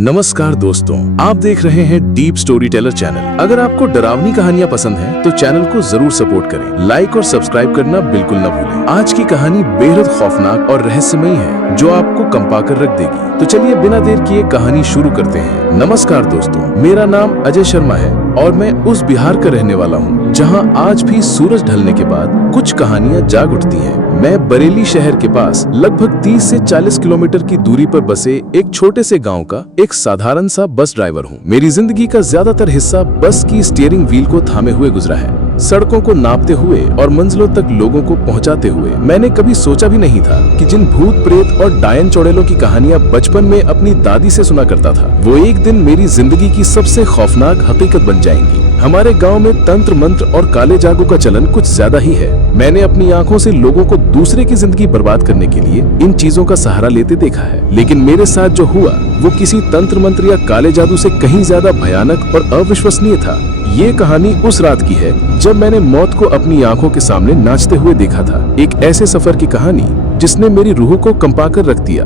नमस्कार दोस्तों, आप देख रहे हैं डीप स्टोरी टेलर चैनल। अगर आपको डरावनी कहानियां पसंद हैं, तो चैनल को जरूर सपोर्ट करें। लाइक और सब्सक्राइब करना बिल्कुल न भूलें। आज की कहानी बेहद खौफनाक और रहस्यमयी है, जो आपको कंपा कर रख देगी। तो चलिए बिना देर किए कहानी शुरू करते हैं। नमस्कार दोस्तों, मेरा नाम अजय शर्मा है और मैं उस बिहार का रहने वाला हूँ, जहाँ आज भी सूरज ढलने के बाद कुछ कहानियाँ जाग उठती हैं। मैं बरेली शहर के पास लगभग 30 से 40 किलोमीटर की दूरी पर बसे एक छोटे से गांव का एक साधारण सा बस ड्राइवर हूं। मेरी जिंदगी का ज्यादातर हिस्सा बस की स्टीयरिंग व्हील को थामे हुए गुजरा है। सड़कों को नापते हुए और मंजिलों तक लोगों को पहुंचाते हुए मैंने कभी सोचा भी नहीं था कि जिन भूत प्रेत और डायन चौड़ेलों की कहानियां बचपन में अपनी दादी से सुना करता था, वो एक दिन मेरी जिंदगी की सबसे खौफनाक हकीकत बन जाएंगी। हमारे गांव में तंत्र मंत्र और काले जादू का चलन कुछ ज्यादा ही है। मैंने अपनी आंखों से लोगों को दूसरे की जिंदगी बर्बाद करने के लिए इन चीजों का सहारा लेते देखा है, लेकिन मेरे साथ जो हुआ वो किसी तंत्र मंत्र या काले जादू से कहीं ज्यादा भयानक और अविश्वसनीय था। ये कहानी उस रात की है जब मैंने मौत को अपनी आंखों के सामने नाचते हुए देखा था। एक ऐसे सफर की कहानी जिसने मेरी रूह को कंपा कर रख दिया।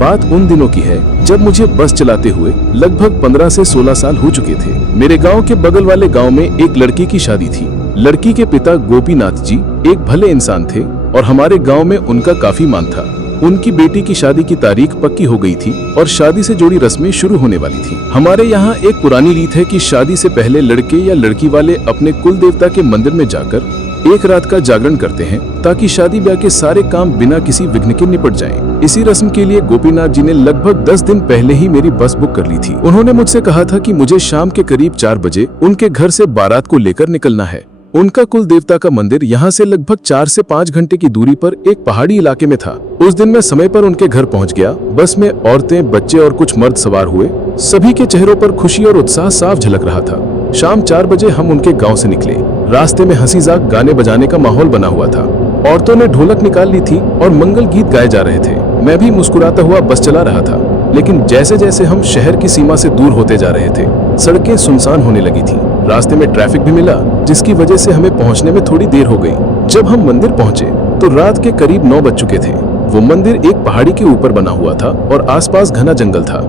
बात उन दिनों की है जब मुझे बस चलाते हुए लगभग 15 से 16 साल हो चुके थे। मेरे गांव के बगल वाले गांव में एक लड़की की शादी थी। लड़की के पिता गोपीनाथ जी एक भले इंसान थे और हमारे गांव में उनका काफी मान था। उनकी बेटी की शादी की तारीख पक्की हो गई थी और शादी से जुड़ी रस्में शुरू होने वाली थी। हमारे यहाँ एक पुरानी रीत है कि शादी से पहले लड़के या लड़की वाले अपने कुल देवता के मंदिर में जाकर एक रात का जागरण करते हैं, ताकि शादी ब्याह के सारे काम बिना किसी विघ्न के निपट जाएं। इसी रस्म के लिए गोपीनाथ जी ने लगभग 10 दिन पहले ही मेरी बस बुक कर ली थी। उन्होंने मुझसे कहा था कि मुझे शाम के करीब 4 बजे उनके घर से बारात को लेकर निकलना है। उनका कुल देवता का मंदिर यहाँ से लगभग 4 से 5 घंटे की दूरी पर एक पहाड़ी इलाके में था। उस दिन मैं समय पर उनके घर पहुँच गया। बस में औरतें, बच्चे और कुछ मर्द सवार हुए। सभी के चेहरों पर खुशी और उत्साह साफ झलक रहा था। शाम 4 बजे हम उनके गांव से निकले। रास्ते में हंसी जाक, गाने बजाने का माहौल बना हुआ था। औरतों ने ढोलक निकाल ली थी और मंगल गीत गाए जा रहे थे। मैं भी मुस्कुराता हुआ बस चला रहा था, लेकिन जैसे जैसे हम शहर की सीमा से दूर होते जा रहे थे, सड़कें सुनसान होने लगी थी। रास्ते में ट्रैफिक भी मिला, जिसकी वजह से हमें पहुंचने में थोड़ी देर हो गई। जब हम मंदिर पहुंचे तो रात के करीब 9 बज चुके थे। वो मंदिर एक पहाड़ी के ऊपर बना हुआ था और आसपास घना जंगल था।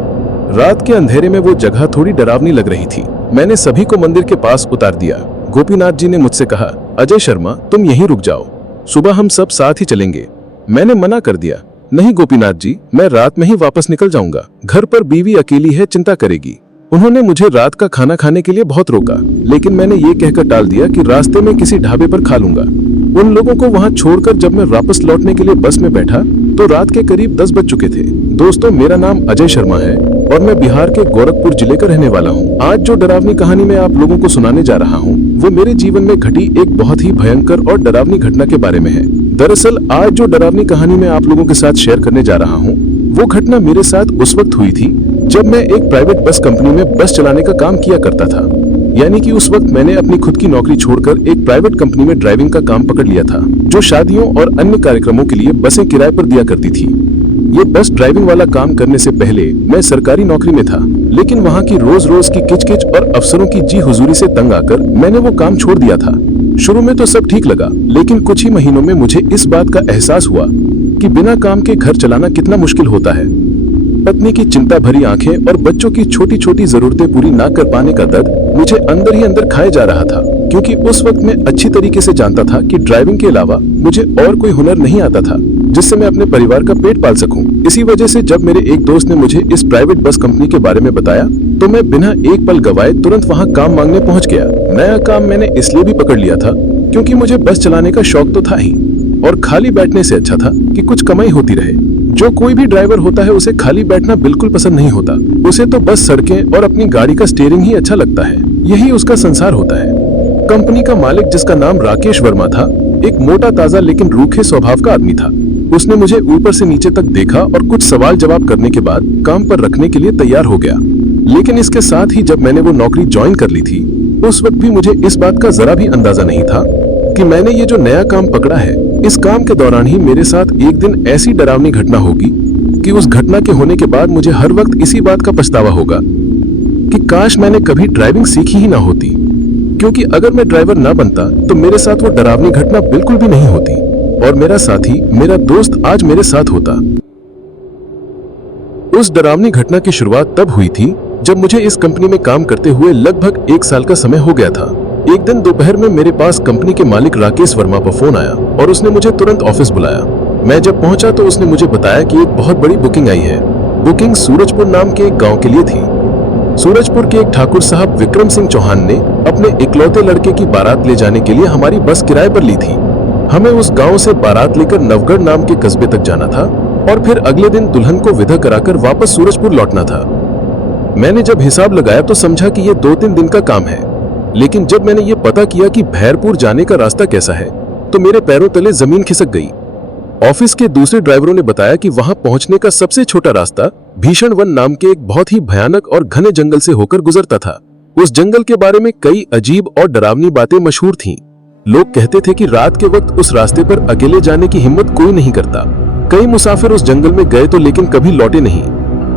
रात के अंधेरे में वो जगह थोड़ी डरावनी लग रही थी। मैंने सभी को मंदिर के पास उतार दिया। गोपीनाथ जी ने मुझसे कहा, अजय शर्मा, तुम यहीं रुक जाओ, सुबह हम सब साथ ही चलेंगे। मैंने मना कर दिया, नहीं गोपीनाथ जी, मैं रात में ही वापस निकल जाऊंगा। घर पर बीवी अकेली है, चिंता करेगी। उन्होंने मुझे रात का खाना खाने के लिए बहुत रोका, लेकिन मैंने ये कहकर टाल दिया कि रास्ते में किसी ढाबे पर खा लूंगा। उन लोगों को वहां छोड़कर जब मैं वापस लौटने के लिए बस में बैठा तो रात के करीब 10 बज चुके थे। दोस्तों, मेरा नाम अजय शर्मा है और मैं बिहार के गोरखपुर जिले का रहने वाला हूँ। आज जो डरावनी कहानी मैं आप लोगों को सुनाने जा रहा हूँ, वो मेरे जीवन में घटी एक बहुत ही भयंकर और डरावनी घटना के बारे में है। दरअसल आज जो डरावनी कहानी मैं आप लोगों के साथ शेयर करने जा रहा हूँ, वो घटना मेरे साथ उस वक्त हुई थी जब मैं एक प्राइवेट बस कंपनी में बस चलाने का काम किया करता था। यानी कि उस वक्त मैंने अपनी खुद की नौकरी छोड़कर एक प्राइवेट कंपनी में ड्राइविंग का काम पकड़ लिया था, जो शादियों और अन्य कार्यक्रमों के लिए बसें किराए पर दिया करती थी। ये बस ड्राइविंग वाला काम करने से पहले मैं सरकारी नौकरी में था, लेकिन वहाँ की रोज रोज की किचकिच और अफसरों की जी हुजूरी से तंग आकर मैंने वो काम छोड़ दिया था। शुरू में तो सब ठीक लगा, लेकिन कुछ ही महीनों में मुझे इस बात का एहसास हुआ कि बिना काम के घर चलाना कितना मुश्किल होता है। पत्नी की चिंता भरी आंखें और बच्चों की छोटी छोटी जरूरतें पूरी ना कर पाने का दर्द मुझे अंदर ही अंदर खाए जा रहा था, क्योंकि उस वक्त मैं अच्छी तरीके से जानता था कि ड्राइविंग के अलावा मुझे और कोई हुनर नहीं आता था जिससे मैं अपने परिवार का पेट पाल सकूं। इसी वजह से जब मेरे एक दोस्त ने मुझे इस प्राइवेट बस कंपनी के बारे में बताया, तो मैं बिना एक पल गवाए तुरंत वहां काम मांगने पहुंच गया। नया काम मैंने इसलिए भी पकड़ लिया था क्योंकि मुझे बस चलाने का शौक तो था ही, और खाली बैठने से अच्छा था कि कुछ कमाई होती रहे। जो कोई भी ड्राइवर होता है, उसे खाली बैठना बिल्कुल पसंद नहीं होता। उसे तो बस सड़कें और अपनी गाड़ी का स्टीयरिंग ही अच्छा लगता है। यही उसका संसार होता है। कंपनी का मालिक, जिसका नाम राकेश वर्मा था, एक मोटा ताजा लेकिन रूखे स्वभाव का आदमी था। उसने मुझे ऊपर से नीचे तक देखा और कुछ सवाल जवाब करने के बाद काम पर रखने के लिए तैयार हो गया। लेकिन इसके साथ ही जब मैंने वो नौकरी ज्वाइन कर ली थी, उस वक्त भी मुझे इस बात का जरा भी अंदाजा नहीं था कि मैंने ये जो नया काम पकड़ा है, इस काम के दौरान ही मेरे साथ एक दिन ऐसी डरावनी घटना होगी कि उस घटना के होने के बाद मुझे हर वक्त इसी बात का पछतावा होगा कि काश मैंने कभी ड्राइविंग सीखी ही ना होती, क्योंकि अगर मैं ड्राइवर ना बनता तो मेरे साथ वो डरावनी घटना बिल्कुल भी नहीं होती और मेरा साथी, मेरा दोस्त आज मेरे साथ होता। उस डरावनी घटना की शुरुआत तब हुई थी जब मुझे इस कंपनी में काम करते हुए लगभग 1 साल का समय हो गया था। एक दिन दोपहर में मेरे पास कंपनी के मालिक राकेश वर्मा पर फोन आया और उसने मुझे तुरंत ऑफिस बुलाया। मैं जब पहुंचा तो उसने मुझे बताया कि एक बहुत बड़ी बुकिंग आई है। बुकिंग सूरजपुर नाम के एक गांव के लिए थी। सूरजपुर के एक ठाकुर साहब विक्रम सिंह चौहान ने अपने इकलौते लड़के की बारात ले जाने के लिए हमारी बस किराए पर ली थी। हमें उस गांव से बारात लेकर नवगढ़ नाम के कस्बे तक जाना था और फिर अगले दिन दुल्हन को विदा कराकर वापस सूरजपुर लौटना था। मैंने जब हिसाब लगाया तो समझा कि ये 2-3 दिन का काम है, लेकिन जब मैंने ये पता किया कि भैरपुर जाने का रास्ता कैसा है तो मेरे पैरों तले जमीन खिसक गई। ऑफिस के दूसरे ड्राइवरों ने बताया कि वहां पहुंचने का सबसे छोटा रास्ता भीषण वन नाम के एक बहुत ही भयानक और घने जंगल से होकर गुजरता था। उस जंगल के बारे में कई अजीब और डरावनी बातें मशहूर थीं। लोग कहते थे कि रात के वक्त उस रास्ते पर अकेले जाने की हिम्मत कोई नहीं करता। कई मुसाफिर उस जंगल में गए तो लेकिन कभी लौटे नहीं।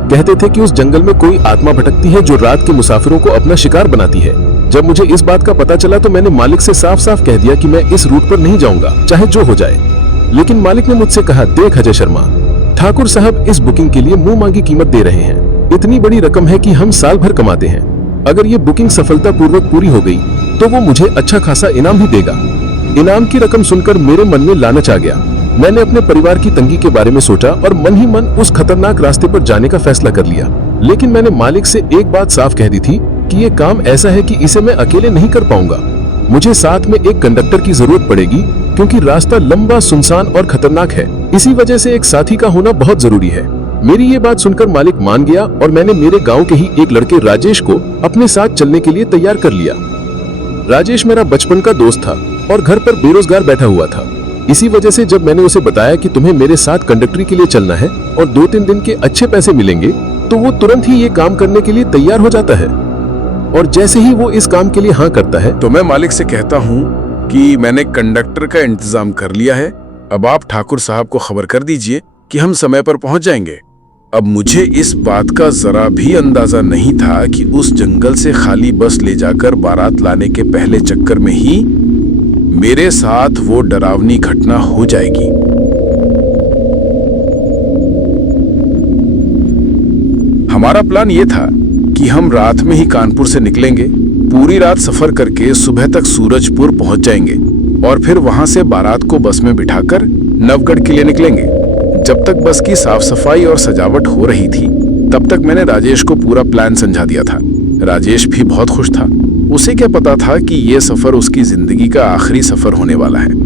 कहते थे कि उस जंगल में कोई आत्मा भटकती है जो रात के मुसाफिरों को अपना शिकार बनाती है। जब मुझे इस बात का पता चला तो मैंने मालिक से साफ साफ कह दिया कि मैं इस रूट पर नहीं जाऊंगा, चाहे जो हो जाए। लेकिन मालिक ने मुझसे कहा, देख अजय शर्मा, ठाकुर साहब इस बुकिंग के लिए मुंह मांगी कीमत दे रहे हैं। इतनी बड़ी रकम है कि हम साल भर कमाते हैं। अगर ये बुकिंग सफलतापूर्वक पूरी हो गई तो वो मुझे अच्छा खासा इनाम भी देगा। इनाम की रकम सुनकर मेरे मन में लालच आ गया। मैंने अपने परिवार की तंगी के बारे में सोचा और मन ही मन उस खतरनाक रास्ते पर जाने का फैसला कर लिया। लेकिन मैंने मालिक से एक बात साफ कह दी थी कि ये काम ऐसा है कि इसे मैं अकेले नहीं कर पाऊंगा। मुझे साथ में एक कंडक्टर की जरूरत पड़ेगी क्योंकि रास्ता लंबा, सुनसान और खतरनाक है। इसी वजह से एक साथी का होना बहुत जरूरी है। मेरी ये बात सुनकर मालिक मान गया और मैंने मेरे गांव के ही एक लड़के राजेश को अपने साथ चलने के लिए तैयार कर लिया। राजेश मेरा बचपन का दोस्त था और घर पर बेरोजगार बैठा हुआ था। इसी वजह से जब मैंने उसे बताया कि तुम्हें मेरे साथ कंडक्टरी के लिए चलना है और 2-3 दिन के अच्छे पैसे मिलेंगे, तो वो तुरंत ही ये काम करने के लिए तैयार हो जाता है। और जैसे ही वो इस काम के लिए हाँ करता है तो मैं मालिक से कहता हूँ कि मैंने कंडक्टर का इंतजाम कर लिया है। अब आप ठाकुर साहब को खबर कर दीजिए कि हम समय पर पहुंच जाएंगे। अब मुझे इस बात का जरा भी अंदाजा नहीं था कि उस जंगल से खाली बस ले जाकर बारात लाने के पहले चक्कर में ही मेरे साथ वो डरावनी घटना हो जाएगी। हमारा प्लान ये था कि हम रात में ही कानपुर से निकलेंगे, पूरी रात सफर करके सुबह तक सूरजपुर पहुंच जाएंगे और फिर वहां से बारात को बस में बिठाकर नवगढ़ के लिए निकलेंगे। जब तक बस की साफ सफाई और सजावट हो रही थी तब तक मैंने राजेश को पूरा प्लान समझा दिया था। राजेश भी बहुत खुश था। उसे क्या पता था कि यह सफर उसकी जिंदगी का आखिरी सफर होने वाला है।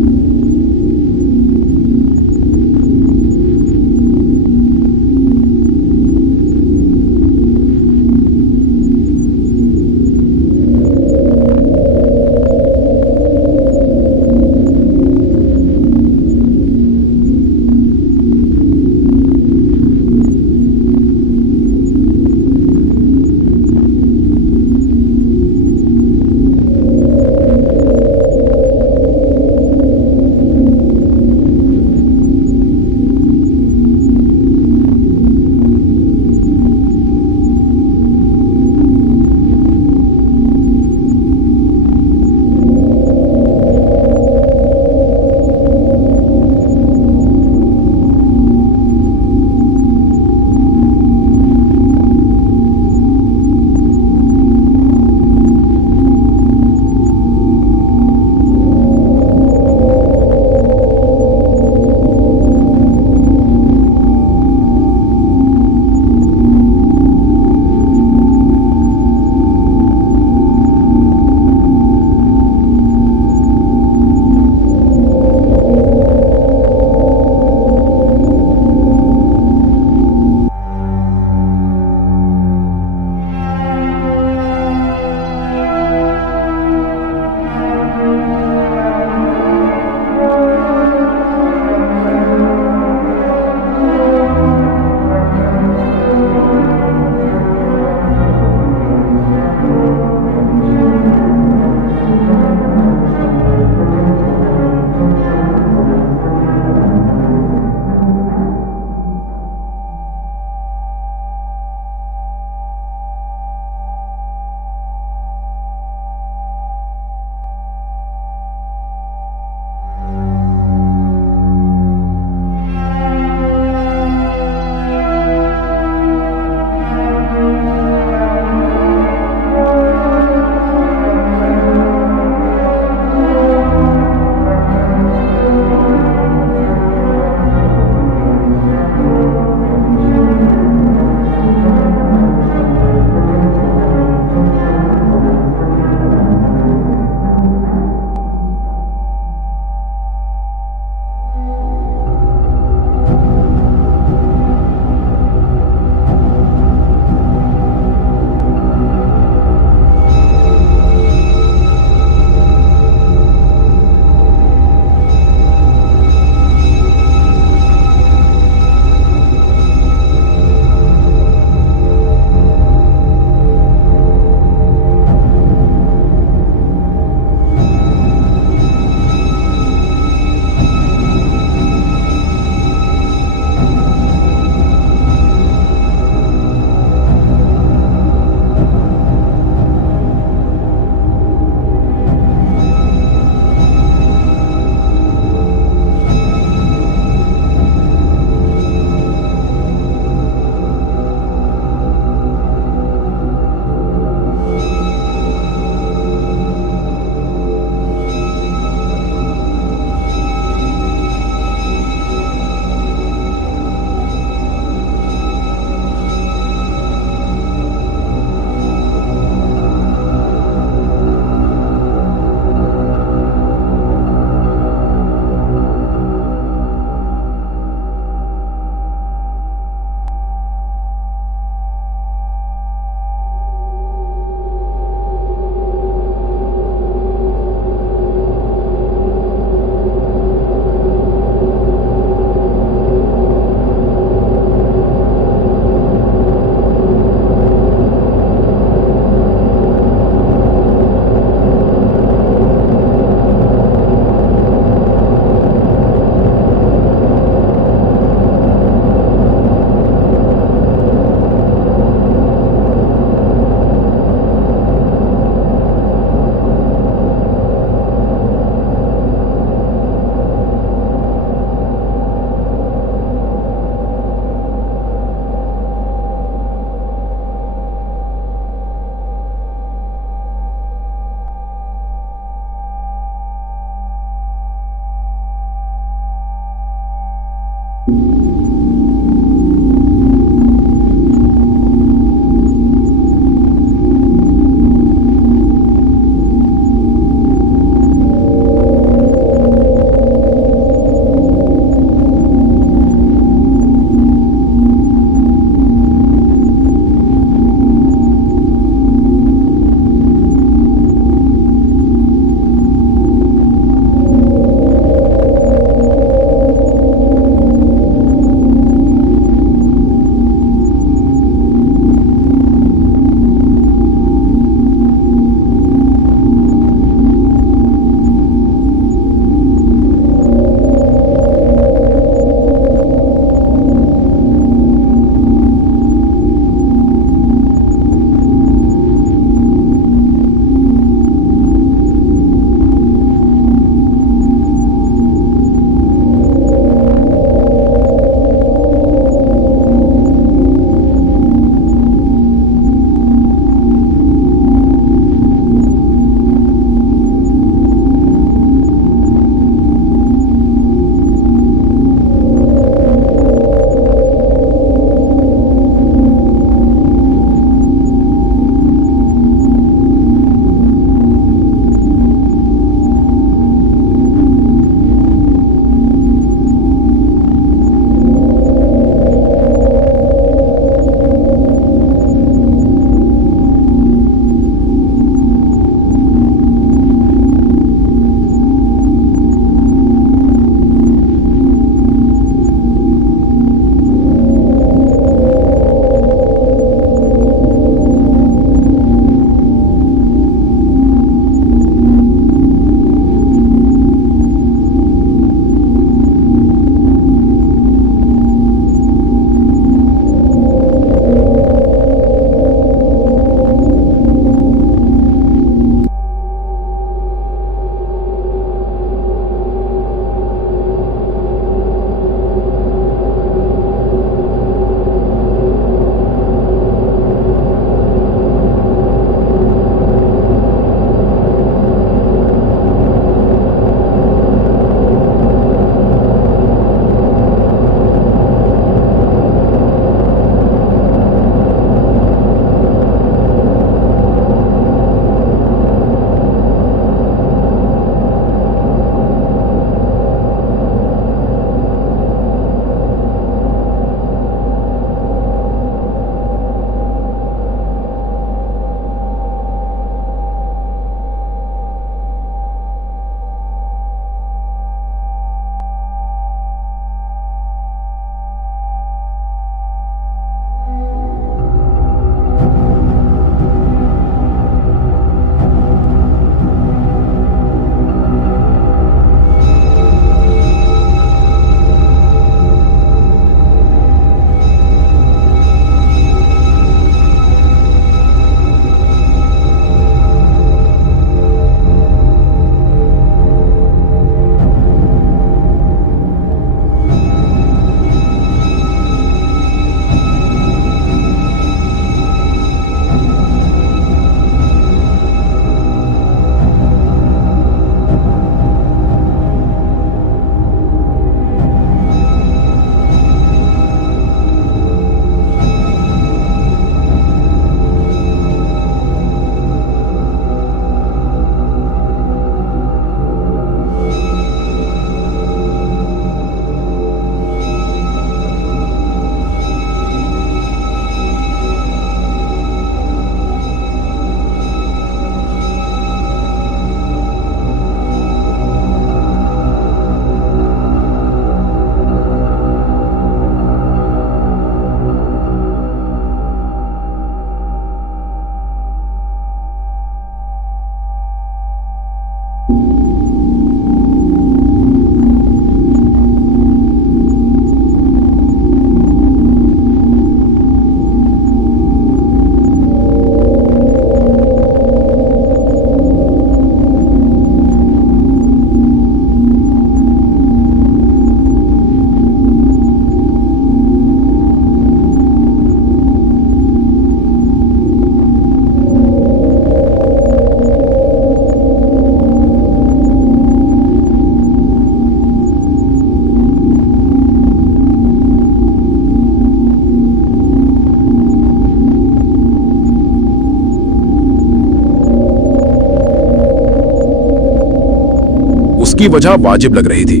उसकी वजह वाजिब लग रही थी।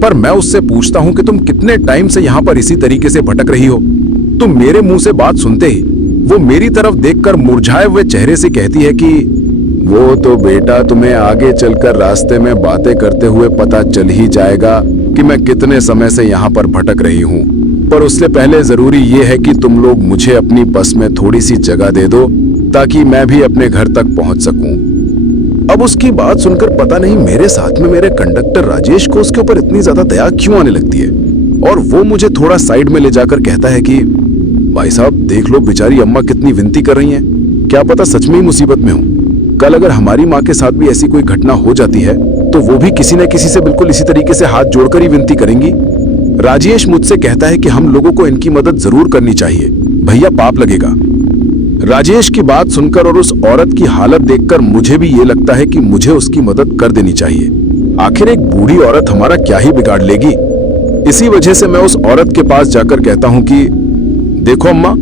पर मैं उससे पूछता हूं कि तुम कितने टाइम से यहां पर इसी तरीके से भटक रही हो। तुम मेरे मुंह से बात सुनते ही वो मेरी तरफ देखकर मुरझाए हुए चेहरे से कहती है कि वो तो बेटा तुम्हें आगे चलकर रास्ते में बातें करते हुए पता चल ही जाएगा कि मैं कितने समय से यहाँ पर भटक रही हूँ। पर उससे पहले जरूरी ये है कि तुम लोग मुझे अपनी बस में थोड़ी सी जगह दे दो ताकि मैं भी अपने घर तक पहुंच सकूं। अब उसकी बात सुनकर पता नहीं मेरे साथ में मेरे कंडक्टर राजेश को उसके ऊपर इतनी ज्यादा दया क्यों आने लगती है, और वो मुझे थोड़ा साइड में ले जाकर कहता है कि भाई साहब देख लो बेचारी अम्मा कितनी विनती कर रही हैं, क्या पता सच में ही मुसीबत में हो। कल अगर हमारी माँ के साथ भी ऐसी कोई घटना हो जाती है तो वो भी किसी न किसी से बिल्कुल इसी तरीके से हाथ जोड़कर ही विनती करेंगी। राजेश मुझसे कहता है कि हम लोगों को इनकी मदद जरूर करनी चाहिए, भैया पाप लगेगा। राजेश की बात सुनकर और उस औरत की हालत देखकर मुझे भी ये लगता है कि मुझे उसकी मदद कर देनी चाहिए। आखिर एक बूढ़ी औरत हमारा क्या ही बिगाड़ लेगी। इसी वजह से मैं उस औरत के पास जाकर कहता हूं कि देखो अम्मा,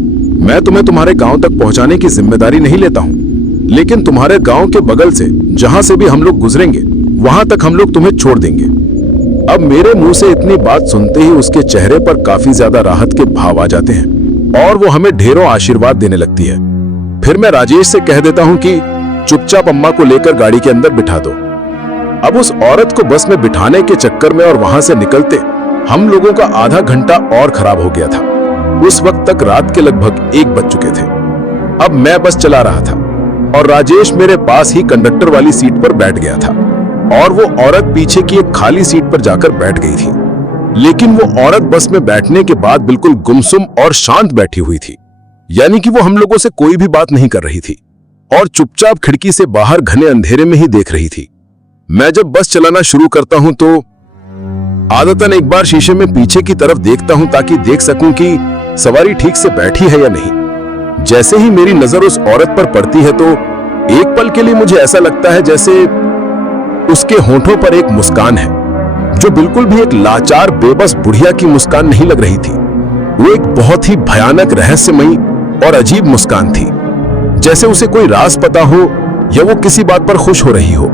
मैं तुम्हें तुम्हारे गांव तक पहुंचाने की जिम्मेदारी नहीं लेता हूं, लेकिन तुम्हारे गांव के बगल से जहां से भी हम लोग गुजरेंगे वहां तक हम लोग तुम्हें छोड़ देंगे। अब मेरे मुंह से इतनी बात सुनते ही उसके चेहरे पर काफी ज्यादा राहत के भाव आ जाते हैं और वो हमें ढेरों आशीर्वाद देने लगती है। फिर मैं राजेश से कह देता हूं कि चुपचाप अम्मा को लेकर गाड़ी के अंदर बिठा दो। अब उस औरत को बस में बिठाने के चक्कर में और वहां से निकलते हम लोगों का आधा घंटा और खराब हो गया था। उस वक्त तक रात के लगभग 1 बज चुके थे। अब मैं बस चला रहा था और राजेश मेरे पास ही कंडक्टर वाली सीट पर बैठ गया था और वो औरत पीछे की एक खाली सीट पर जाकर बैठ गई थी। लेकिन वो औरत बस में बैठने के बाद बिल्कुल गुमसुम और शांत बैठी हुई थी, यानी कि वो हम लोगों से कोई भी बात नहीं कर रही थी और चुपचाप खिड़की से बाहर घने अंधेरे में ही देख रही थी। मैं जब बस चलाना शुरू करता हूं तो आदतन एक बार शीशे में पीछे की तरफ देखता हूं ताकि देख सकूं कि सवारी ठीक से बैठी है या नहीं। जैसे ही मेरी नजर उस औरत पर पड़ती है तो एक पल के लिए मुझे ऐसा लगता है जैसे उसके होठों पर एक मुस्कान है जो बिल्कुल भी एक लाचार बेबस बुढ़िया की मुस्कान नहीं लग रही थी। वो एक बहुत ही भयानक रहस्यमयी और अजीब मुस्कान थी, जैसे उसे कोई राज पता हो या वो किसी बात पर खुश हो रही हो।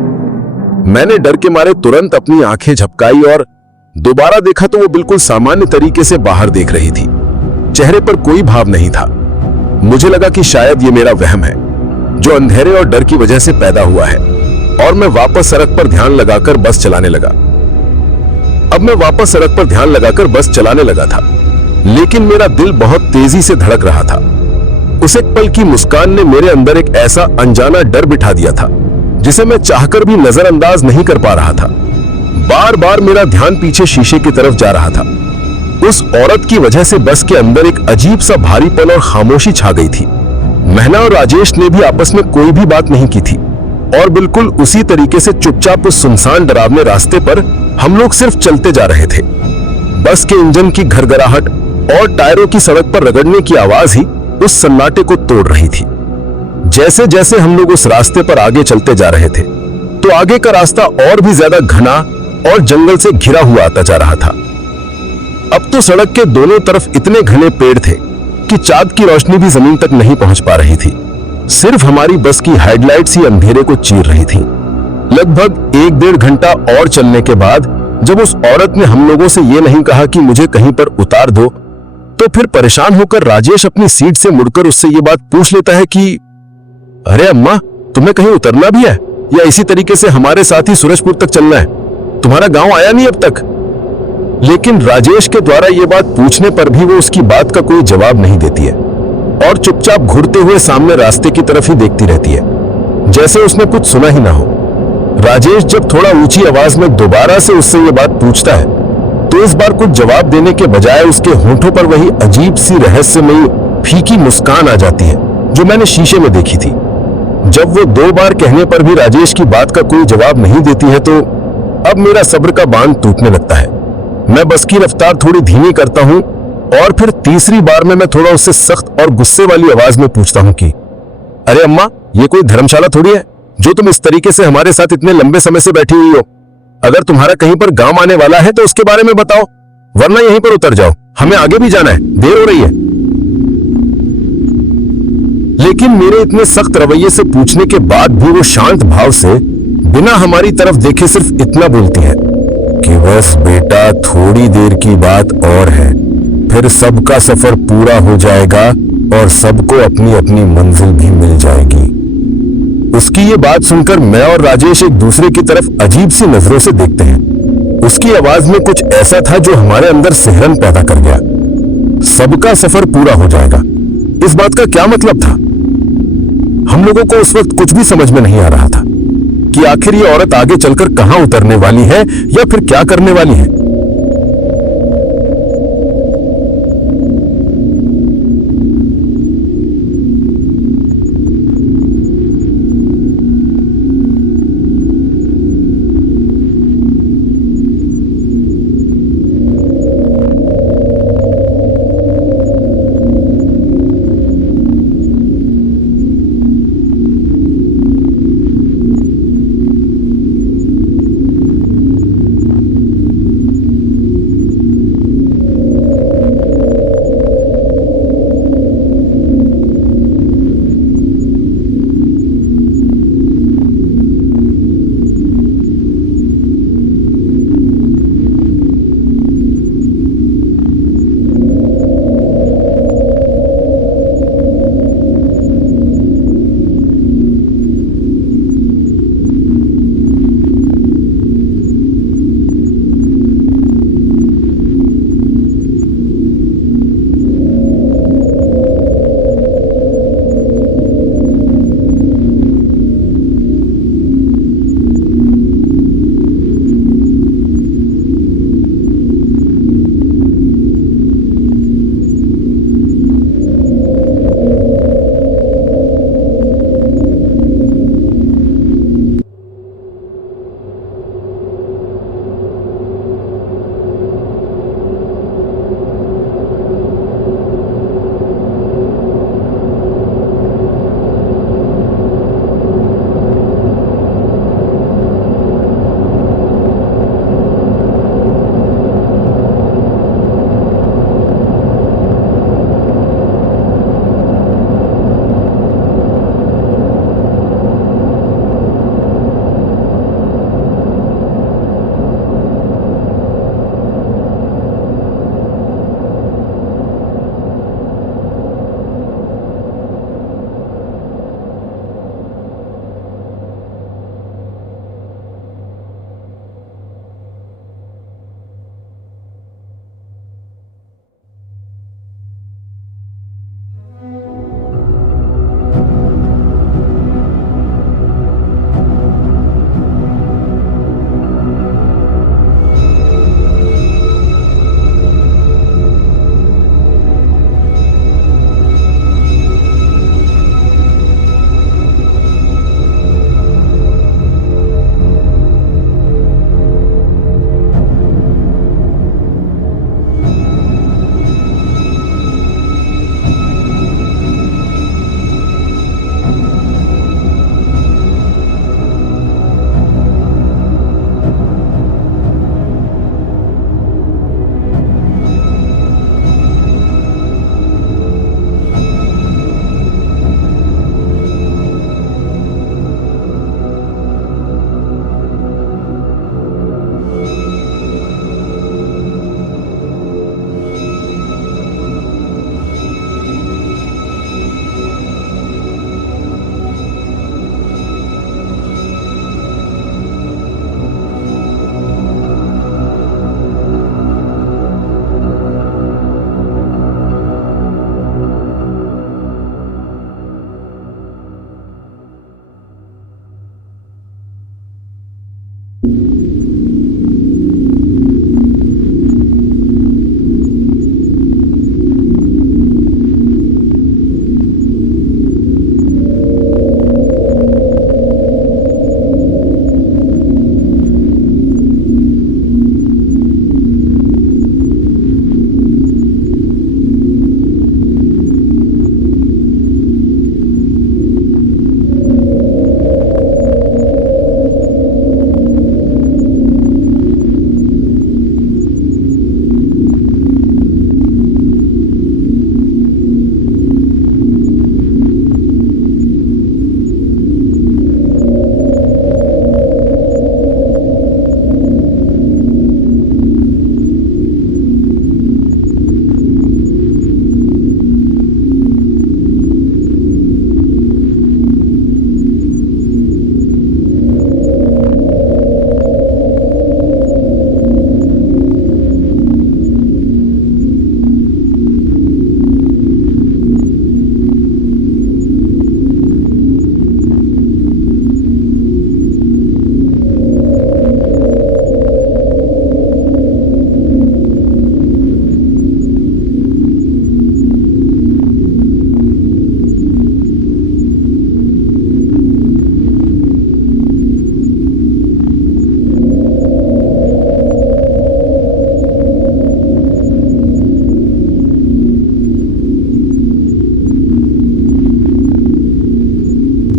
मैंने डर के मारे तुरंत अपनी आंखें झपकाई और दोबारा देखा तो वो बिल्कुल सामान्य तरीके से बाहर देख रही थी। चेहरे पर कोई भाव नहीं था। मुझे लगा कि शायद ये मेरा वहम है जो अंधेरे और डर की वजह से पैदा हुआ है, और मैं वापस सड़क पर ध्यान लगाकर बस चलाने लगा। अब मैं वापस सड़क पर ध्यान लगाकर बस चलाने लगा था, लेकिन मेरा दिल बहुत तेजी से धड़क रहा था। उस एक पल की मुस्कान ने मेरे अंदर एक ऐसा अनजाना डर बिठा दिया था जिसे मैं चाहकर भी नजरअंदाज नहीं कर पा रहा था। बार बार मेरा ध्यान पीछे शीशे की तरफ जा रहा था। उस औरत की वजह से बस के अंदर एक अजीब सा भारीपन और खामोशी छा गई थी। महना और राजेश ने भी आपस में कोई भी बात नहीं की थी और बिल्कुल उसी तरीके से चुपचाप उस सुनसान डरावने रास्ते पर हम लोग सिर्फ चलते जा रहे थे। बस के इंजन की घरघराहट और टायरों की सड़क पर रगड़ने की आवाज ही उस सन्नाटे को तोड़ रही थी। जैसे जैसे हम लोग उस रास्ते पर आगे चलते जा रहे थे तो आगे का रास्ता और भी ज्यादा घना और जंगल से घिरा हुआ आता जा रहा था। अब तो सड़क के दोनों तरफ इतने घने पेड़ थे कि चांद की रोशनी भी जमीन तक नहीं पहुंच पा रही थी। सिर्फ हमारी बस की हेडलाइट्स ही अंधेरे को चीर रही थी। लगभग 1-1.5 घंटा और चलने के बाद जब उस औरत ने हम लोगों से यह नहीं कहा कि मुझे कहीं पर उतार दो, तो फिर परेशान होकर राजेश अपनी सीट से मुड़कर उससे ये बात पूछ लेता है कि अरे अम्मा, तुम्हें कहीं उतरना भी है या इसी तरीके से हमारे साथ ही सूरजपुर तक चलना है? तुम्हारा गांव आया नहीं अब तक। लेकिन राजेश के द्वारा यह बात पूछने पर भी वो उसकी बात का कोई जवाब नहीं देती है और चुपचाप घुरते हुए सामने रास्ते की तरफ ही देखती रहती है, जैसे उसने कुछ सुना ही ना हो। राजेश जब थोड़ा ऊंची आवाज में दोबारा से उससे ये बात पूछता है तो इस बार कुछ जवाब देने के बजाय उसके होठों पर वही अजीब सी रहस्यमयी फीकी मुस्कान आ जाती है जो मैंने शीशे में देखी थी। जब वो 2 बार कहने पर भी राजेश की बात का कोई जवाब नहीं देती है तो अब मेरा सब्र का बांध टूटने लगता है। मैं बस की रफ्तार थोड़ी धीमी करता हूं और फिर तीसरी बार में मैं थोड़ा उससे सख्त और गुस्से वाली आवाज में पूछता हूं कि अरे अम्मा, ये कोई धर्मशाला थोड़ी है जो तुम इस तरीके से हमारे साथ इतने लंबे समय से बैठी हुई हो। अगर तुम्हारा कहीं पर गांव आने वाला है तो उसके बारे में बताओ, वरना यहीं पर उतर जाओ, हमें आगे भी जाना है, देर हो रही है। लेकिन मेरे इतने सख्त रवैये से पूछने के बाद भी वो शांत भाव से बिना हमारी तरफ देखे सिर्फ इतना बोलती है कि बस बेटा थोड़ी देर की बात और है, फिर सबका सफर पूरा हो जाएगा और सबको अपनी अपनी मंजिल भी मिल जाएगी। उसकी ये बात सुनकर मैं और राजेश एक दूसरे की तरफ अजीब सी नजरों से देखते हैं। उसकी आवाज में कुछ ऐसा था जो हमारे अंदर सिहरन पैदा कर गया। सबका सफर पूरा हो जाएगा, इस बात का क्या मतलब था? हम लोगों को उस वक्त कुछ भी समझ में नहीं आ रहा था कि आखिर ये औरत आगे चलकर कहां उतरने वाली है या फिर क्या करने वाली है।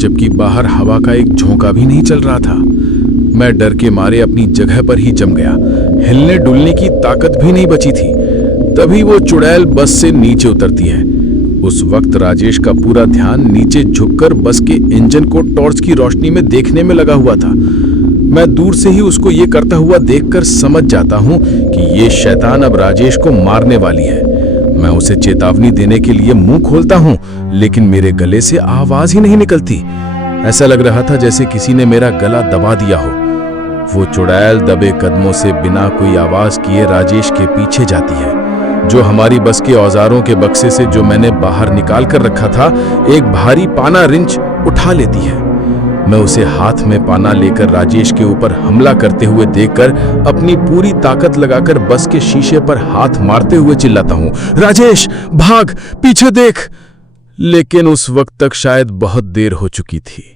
जबकि बाहर हवा का एक झोंका भी नहीं चल रहा था। मैं डर के मारे अपनी जगह पर ही जम गया। हिलने डुलने की ताकत भी नहीं बची थी। तभी वो चुड़ैल बस से नीचे उतरती है। उस वक्त राजेश का पूरा ध्यान नीचे झुककर बस के इंजन को टॉर्च की रोशनी में देखने में लगा हुआ था। मैं दूर से ही उसको ये करता हुआ देखकर समझ जाता हूँ कि ये शैतान अब राजेश को मारने वाली है। मैं उसे चेतावनी देने के लिए मुंह खोलता हूँ, लेकिन मेरे गले से आवाज ही नहीं निकलती। ऐसा लग रहा था जैसे किसी ने मेरा गला दबा दिया हो। वो चुड़ैल दबे कदमों से बिना कोई आवाज किए राजेश के पीछे जाती है। जो हमारी बस के औजारों के बक्से से जो मैंने बाहर निकाल कर रखा था, एक भारी पाना रिंच उठा लेती है। मैं उसे हाथ में पाना लेकर राजेश के ऊपर हमला करते हुए देखकर अपनी पूरी ताकत लगाकर बस के शीशे पर हाथ मारते हुए चिल्लाता हूं, राजेश भाग, पीछे देख। लेकिन उस वक्त तक शायद बहुत देर हो चुकी थी।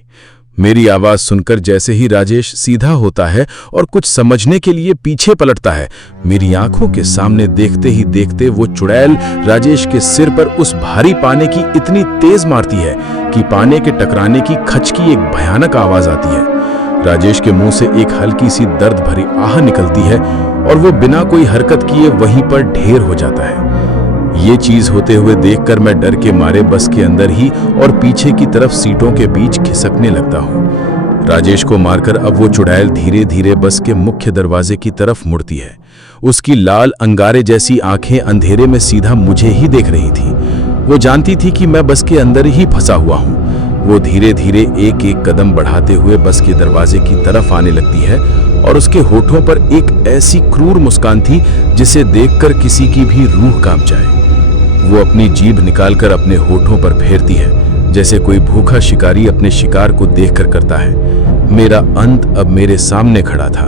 मेरी आवाज सुनकर जैसे ही राजेश सीधा होता है और कुछ समझने के लिए पीछे पलटता है, मेरी आंखों के सामने देखते ही देखते वो चुड़ैल राजेश के सिर पर उस भारी पाने की इतनी तेज मारती है कि पाने के टकराने की खच की एक भयानक आवाज आती है। राजेश के मुंह से एक हल्की सी दर्द भरी आह निकलती है और वो बिना कोई हरकत किए वहीं पर ढेर हो जाता है। ये चीज होते हुए देखकर मैं डर के मारे बस के अंदर ही और पीछे की तरफ सीटों के बीच खिसकने लगता हूँ। राजेश को मारकर अब वो चुड़ैल धीरे धीरे बस के मुख्य दरवाजे की तरफ मुड़ती है। उसकी लाल अंगारे जैसी आंखें अंधेरे में सीधा मुझे ही देख रही थी। वो जानती थी कि मैं बस के अंदर ही फंसा हुआ हूँ। वो धीरे धीरे एक एक कदम बढ़ाते हुए बस के दरवाजे की तरफ आने लगती है और उसके होठों पर एक ऐसी क्रूर मुस्कान थी जिसे देखकर किसी की भी रूह कांप जाए। वो अपनी जीभ निकालकर अपने होठों पर फेरती है, जैसे कोई भूखा शिकारी अपने शिकार को देखकर करता है। मेरा अंत अब मेरे सामने खड़ा था।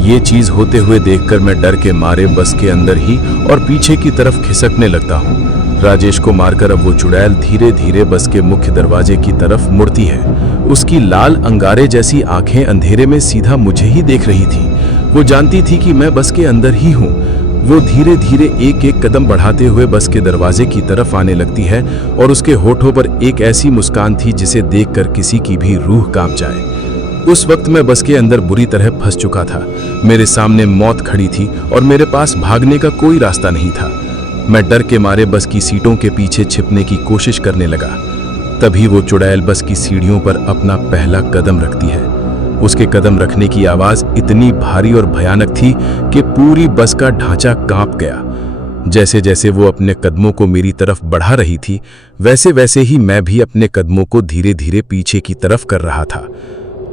ये चीज होते हुए देखकर मैं डर के मारे बस के अंदर ही और पीछे की तरफ खिसकने लगता हूँ। राजेश को मारकर अब वो चुड़ैल धीरे धीरे बस के मुख्य दरवाजे की तरफ मुड़ती है। उसकी लाल अंगारे जैसी आंखें अंधेरे में सीधा मुझे ही देख रही थी। वो जानती थी कि मैं बस के अंदर ही हूँ। वो धीरे धीरे एक एक कदम बढ़ाते हुए बस के दरवाजे की तरफ आने लगती है और उसके होठों पर एक ऐसी मुस्कान थी जिसे देखकर किसी की भी रूह कांप जाए। उस वक्त मैं बस के अंदर बुरी तरह फंस चुका था। मेरे सामने मौत खड़ी थी और मेरे पास भागने का कोई रास्ता नहीं था। मैं डर के मारे बस की सीटों के पीछे छिपने की कोशिश करने लगा। तभी वो चुड़ैल बस की सीढ़ियों पर अपना पहला कदम रखती है। उसके कदम रखने की आवाज इतनी भारी और भयानक थी कि पूरी बस का ढांचा कांप गया। जैसे जैसे वो अपने कदमों को मेरी तरफ बढ़ा रही थी, वैसे वैसे ही मैं भी अपने कदमों को धीरे धीरे पीछे की तरफ कर रहा था।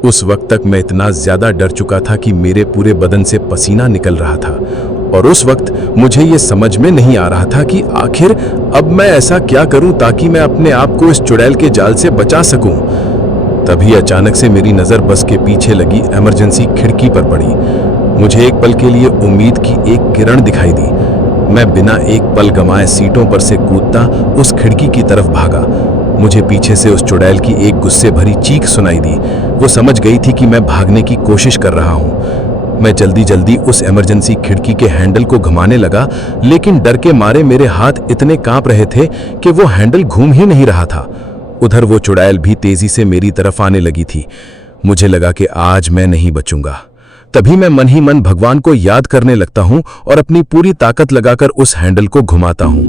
उस वक्त तक मैं इतना ज्यादा डर चुका था कि मेरे पूरे बदन से पसीना निकल रहा था और उस वक्त मुझे ये समझ में नहीं आ रहा था कि आखिर अब मैं ऐसा क्या करूं ताकि मैं अपने आप को इस चुड़ैल के जाल से बचा सकूं। तभी अचानक से मेरी नजर बस के पीछे लगी इमरजेंसी खिड़की पर पड़ी। मुझे एक पल के लिए उम्मीद की एक किरण दिखाई दी। मैं बिना एक पल गंवाए सीटों पर से कूदता उस खिड़की की तरफ भागा। मुझे पीछे से उस चुड़ैल की एक गुस्से भरी चीख सुनाई दी। वो समझ गई थी कि मैं भागने की कोशिश कर रहा हूँ। मैं जल्दी जल्दी उस इमरजेंसी खिड़की के हैंडल को घुमाने लगा, लेकिन डर के मारे मेरे हाथ इतने कांप रहे थे कि वो हैंडल घूम ही नहीं रहा था। उधर वो चुड़ैल भी तेजी से मेरी तरफ आने लगी थी। मुझे लगा कि आज मैं नहीं बचूंगा। तभी मैं मन ही मन भगवान को याद करने लगता हूं और अपनी पूरी ताकत लगाकर उस हैंडल को घुमाता हूं।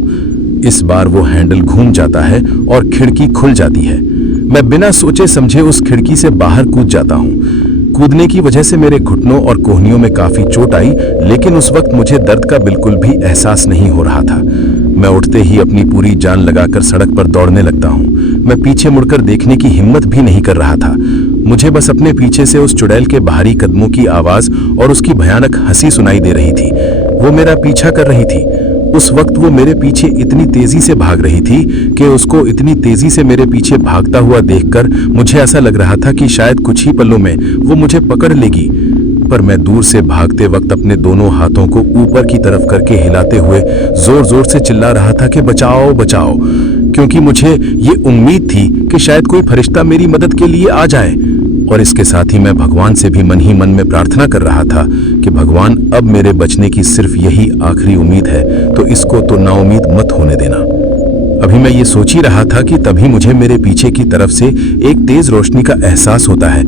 इस बार वो हैंडल घूम जाता है और खिड़की खुल जाती है। मैं बिना सोचे समझे उस खिड़की से बाहर कूद जाता हूं। कूदने की वजह से मेरे घुटनों और कोहनियों में काफी चोट आई, लेकिन उस वक्त मुझे दर्द का बिल्कुल भी एहसास नहीं हो रहा था। मैं उठते ही अपनी पूरी जान लगाकर सड़क पर दौड़ने लगता हूँ। मैं पीछे मुड़कर देखने की हिम्मत भी नहीं कर रहा था। मुझे बस अपने पीछे से उस चुड़ैल के भारी कदमों की आवाज और उसकी भयानक हंसी सुनाई दे रही थी। वो मेरा पीछा कर रही थी। उस वक्त वो मेरे पीछे इतनी तेजी से भाग रही थी कि उसको इतनी तेजी से मेरे पीछे भागता हुआ देखकर मुझे ऐसा लग रहा था कि शायद कुछ ही पलों में वो मुझे पकड़ लेगी। पर मैं दूर से भागते वक्त अपने दोनों हाथों को ऊपर की तरफ करके हिलाते हुए जोर जोर से चिल्ला रहा था कि बचाओ बचाओ, क्योंकि मुझे ये उम्मीद थी कि शायद कोई फरिश्ता मेरी मदद के लिए आ जाए। और इसके साथ ही मैं भगवान से भी मन ही मन में प्रार्थना कर रहा था कि भगवान, अब मेरे बचने की सिर्फ यही आखिरी उम्मीद है, तो इसको तो नाउम्मीद मत होने देना। अभी मैं ये सोच ही रहा था कि तभी मुझे मेरे पीछे की तरफ से एक तेज रोशनी का एहसास होता है।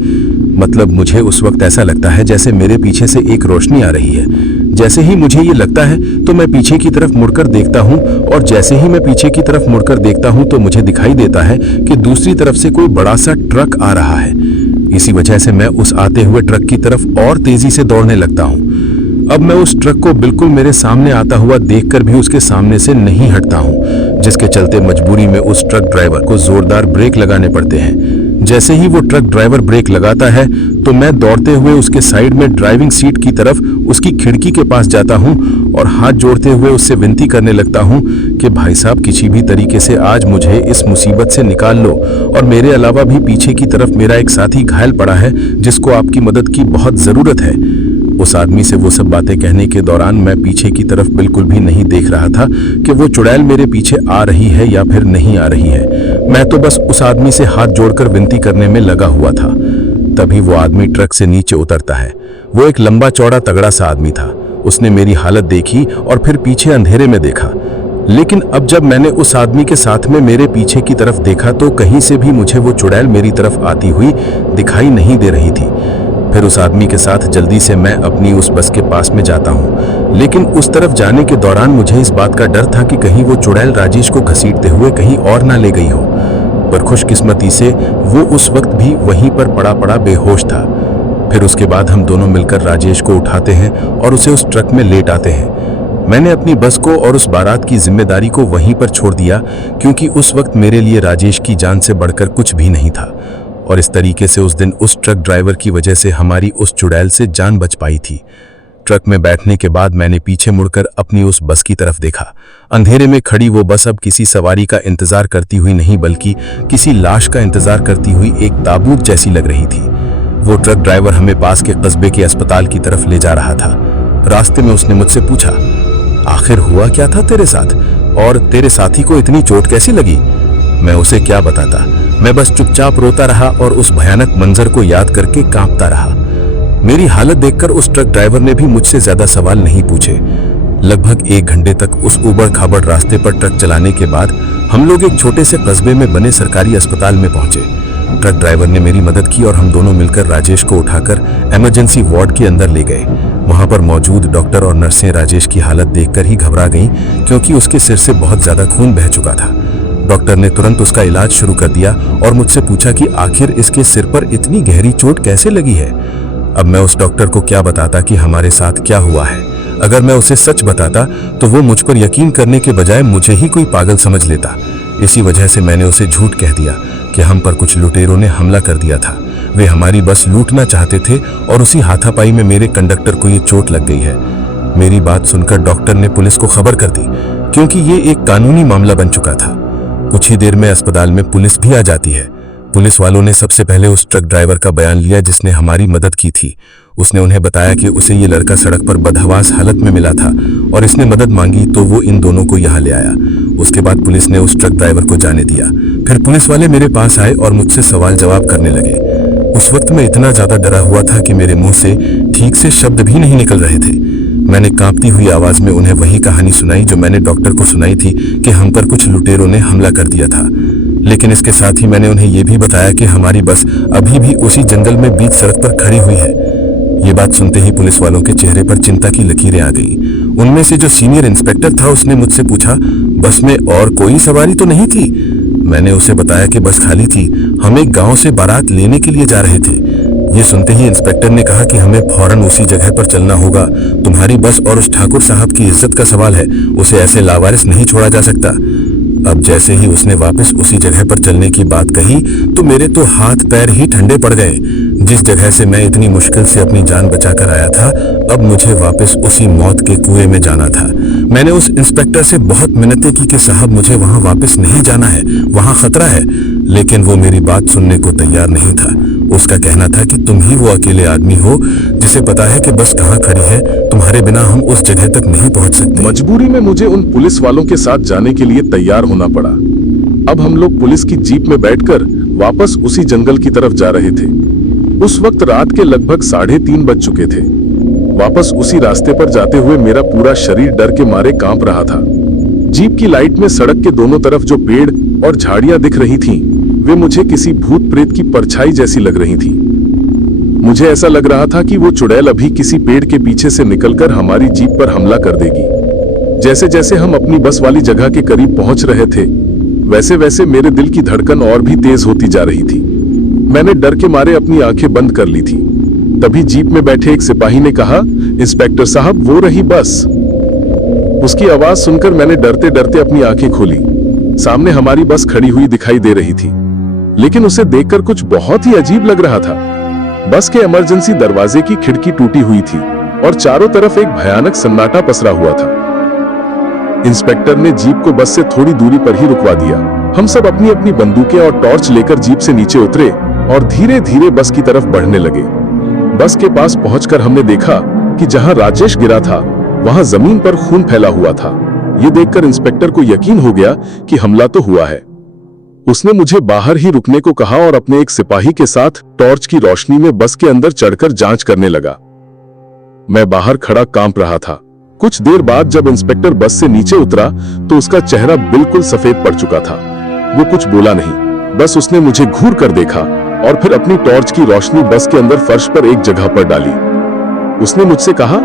मतलब मुझे उस वक्त ऐसा लगता है जैसे मेरे पीछे से एक रोशनी आ रही है। जैसे ही मुझे ये लगता है तो मैं पीछे की तरफ मुड़कर देखता हूँ, और जैसे ही मैं पीछे की तरफ मुड़कर देखता हूँ तो मुझे दिखाई देता है कि दूसरी तरफ से कोई बड़ा सा ट्रक आ रहा है। इसी वजह से मैं उस आते हुए ट्रक की तरफ और तेजी से दौड़ने लगता हूँ। अब मैं उस ट्रक को बिल्कुल मेरे सामने आता हुआ देखकर भी उसके सामने से नहीं हटता हूँ, जिसके चलते मजबूरी में उस ट्रक ड्राइवर को जोरदार ब्रेक लगाने पड़ते हैं। जैसे ही वो ट्रक ड्राइवर ब्रेक लगाता है तो मैं दौड़ते हुए उसके साइड में ड्राइविंग सीट की तरफ उसकी खिड़की के पास जाता हूं और हाथ जोड़ते हुए उससे विनती करने लगता हूं कि भाई साहब, किसी भी तरीके से आज मुझे इस मुसीबत से निकाल लो, और मेरे अलावा भी पीछे की तरफ मेरा एक साथी घायल पड़ा है जिसको आपकी मदद की बहुत जरूरत है। उस आदमी से वो सब बातें कहने के दौरान मैं पीछे की तरफ बिल्कुल भी नहीं देख रहा था कि वो चुड़ैल मेरे पीछे आ रही है या फिर नहीं आ रही है। मैं तो बस उस आदमी से हाथ जोड़कर विनती करने में लगा हुआ था। तभी वो आदमी ट्रक से नीचे उतरता है। वो एक लंबा चौड़ा तगड़ा सा आदमी था। उसने मेरी हालत देखी और फिर पीछे अंधेरे में देखा। लेकिन अब जब मैंने उस आदमी के साथ में मेरे पीछे की तरफ देखा तो कहीं से भी मुझे वो चुड़ैल मेरी तरफ आती हुई दिखाई नहीं दे रही थी। फिर उस आदमी के साथ जल्दी से मैं अपनी उस बस के पास में जाता हूँ, लेकिन उस तरफ जाने के दौरान मुझे इस बात का डर था कि कहीं वो चुड़ैल राजेश को घसीटते हुए कहीं और ना ले गई हो। पर खुशकिस्मती से वो उस वक्त भी वहीं पर पड़ा पड़ा बेहोश था। फिर उसके बाद हम दोनों मिलकर राजेश को उठाते हैं और उसे उस ट्रक में लेट आते हैं। मैंने अपनी बस को और उस बारात की जिम्मेदारी को वहीं पर छोड़ दिया, क्योंकि उस वक्त मेरे लिए राजेश की जान से बढ़कर कुछ भी नहीं था। और इस तरीके से उस दिन उस ट्रक ड्राइवर की वजह से हमारी उस चुड़ैल से जान बच पाई थी। ट्रक में बैठने के बाद मैंने पीछे मुड़कर अपनी उस बस की तरफ देखा। अंधेरे में खड़ी वो बस अब किसी सवारी का इंतजार करती हुई नहीं, बल्कि किसी लाश का इंतजार करती हुई एक ताबूत जैसी लग रही थी। वो ट्रक ड्राइवर हमें पास के कस्बे के अस्पताल की तरफ ले जा रहा था। रास्ते में उसने मुझसे पूछा, आखिर हुआ क्या था तेरे साथ, और तेरे साथी को इतनी चोट कैसी लगी? मैं उसे क्या बताता। मैं बस चुपचाप रोता रहा और उस भयानक मंजर को याद करके कांपता रहा। मेरी हालत देखकर उस ट्रक ड्राइवर ने भी मुझसे ज्यादा सवाल नहीं पूछे। लगभग 1 घंटे तक उस उबड़ खाबड़ रास्ते पर ट्रक चलाने के बाद हम लोग एक छोटे से कस्बे में बने सरकारी अस्पताल में पहुंचे। ट्रक ड्राइवर ने मेरी मदद की और हम दोनों मिलकर राजेश को उठाकर इमरजेंसी वार्ड के अंदर ले गए। वहां पर मौजूद डॉक्टर और नर्सें राजेश की हालत देखकर ही घबरा गईं, क्योंकि उसके सिर से बहुत ज्यादा खून बह चुका था। डॉक्टर ने तुरंत उसका इलाज शुरू कर दिया और मुझसे पूछा कि आखिर इसके सिर पर इतनी गहरी चोट कैसे लगी है। अब मैं उस डॉक्टर को क्या बताता कि हमारे साथ क्या हुआ है। अगर मैं उसे सच बताता तो वो मुझ पर यकीन करने के बजाय मुझे ही कोई पागल समझ लेता। इसी वजह से मैंने उसे झूठ कह दिया कि हम पर कुछ लुटेरों ने हमला कर दिया था। वे हमारी बस लूटना चाहते थे और उसी हाथापाई में मेरे कंडक्टर को ये चोट लग गई है। मेरी बात सुनकर डॉक्टर ने पुलिस को खबर कर दी, क्योंकि ये एक कानूनी मामला बन चुका था। कुछ ही देर में अस्पताल में पुलिस भी आ जाती है। पुलिस वालों ने सबसे पहले उस ट्रक ड्राइवर का बयान लिया जिसने हमारी मदद की थी। उसने उन्हें बताया कि उसे ये लड़का सड़क पर बदहवास हालत में मिला था और इसने मदद मांगी तो वो इन दोनों को यहाँ ले आया। उसके बाद पुलिस ने उस ट्रक ड्राइवर को जाने दिया। फिर पुलिस वाले मेरे पास आए और मुझसे सवाल जवाब करने लगे। उस वक्त मैं इतना ज्यादा डरा हुआ था कि मेरे मुंह से ठीक से शब्द भी नहीं निकल रहे थे। मैंने कांपती हुई आवाज में उन्हें वही कहानी सुनाई जो मैंने डॉक्टर को सुनाई थी कि हम पर कुछ लुटेरों ने हमला कर दिया था। लेकिन इसके साथ ही मैंने उन्हें यह भी बताया कि हमारी बस अभी भी उसी जंगल में बीच सड़क पर खड़ी हुई है। ये बात सुनते ही पुलिस वालों के चेहरे पर चिंता की लकीरें आ गईं। उनमें से जो सीनियर इंस्पेक्टर था उसने मुझसे पूछा, बस में और कोई सवारी तो नहीं थी? मैंने उसे बताया कि बस खाली थी, हम एक गांव से बारात लेने के लिए जा रहे थे। ये सुनते ही इंस्पेक्टर ने कहा कि हमें फौरन उसी जगह पर चलना होगा। तुम्हारी बस और उस ठाकुर साहब की इज्जत का सवाल है, उसे ऐसे लावारिस नहीं छोड़ा जा सकता। अब जैसे ही उसने वापस उसी जगह पर चलने की बात कही तो मेरे तो हाथ पैर ही ठंडे पड़ गए। जिस जगह से मैं इतनी मुश्किल से अपनी जान बचाकर आया था, अब मुझे वापस उसी मौत के कुएं में जाना था। मैंने उस इंस्पेक्टर से बहुत मिन्नतें की कि साहब मुझे वहां वापस नहीं जाना है, वहां खतरा है, लेकिन वो मेरी बात सुनने को तैयार नहीं था। उसका कहना था कि तुम ही वो अकेले आदमी हो जिसे पता है कि बस कहाँ खड़ी है, तुम्हारे बिना हम उस जगह तक नहीं पहुंच सकते। मजबूरी में मुझे उन पुलिस वालों के साथ जाने के लिए तैयार होना पड़ा। अब हम लोग पुलिस की जीप में बैठकर वापस उसी जंगल की तरफ जा रहे थे। उस वक्त रात के लगभग 3:30 बज चुके थे। वापस उसी रास्ते पर जाते हुए मेरा पूरा शरीर डर के मारे कांप रहा था। जीप की लाइट में सड़क के दोनों तरफ जो पेड़ और झाड़ियां दिख रही थीं, वे मुझे किसी भूत प्रेत की परछाई जैसी लग रही थीं। मुझे ऐसा लग रहा था कि वो चुड़ैल अभी किसी पेड़ के पीछे से निकलकर हमारी जीप पर हमला कर देगी। जैसे जैसे हम अपनी बस वाली जगह के करीब पहुंच रहे थे, वैसे वैसे मेरे दिल की धड़कन और भी तेज होती जा रही थी। मैंने डर के मारे अपनी आंखें बंद कर ली थी। तभी जीप में बैठे एक सिपाही ने कहा, इंस्पेक्टर साहब, वो रही बस। उसकी आवाज सुनकर मैंने डरते डरते अपनी आंखें खोली। सामने हमारी बस खड़ी हुई दिखाई दे रही थी, लेकिन उसे देखकर कुछ बहुत ही अजीब लग रहा था। बस के इमरजेंसी दरवाजे की खिड़की टूटी हुई थी और चारों तरफ एक भयानक सन्नाटा पसरा हुआ था। इंस्पेक्टर ने जीप को बस से थोड़ी दूरी पर ही रुकवा दिया। हम सब अपनी अपनी बंदूकें और टॉर्च लेकर जीप से नीचे उतरे और धीरे धीरे बस की तरफ बढ़ने लगे। बस के पास पहुंचकर हमने देखा कि जहां राजेश गिरा था, वहां जमीन पर खून फैला हुआ था। ये देखकर इंस्पेक्टर को यकीन हो गया कि हमला तो हुआ है। उसने मुझे बाहर ही रुकने को कहा और अपने एक सिपाही के साथ टॉर्च की रोशनी में बस के अंदर चढ़कर जांच करने लगा। मैं बाहर खड़ा कांप रहा था। कुछ देर बाद जब इंस्पेक्टर बस से नीचे उतरा तो उसका चेहरा बिल्कुल सफेद पड़ चुका था। वो कुछ बोला नहीं, बस उसने मुझे घूर कर देखा और फिर अपनी टॉर्च की रोशनी बस के अंदर फर्श पर एक जगह पर डाली। उसने मुझसे कहा,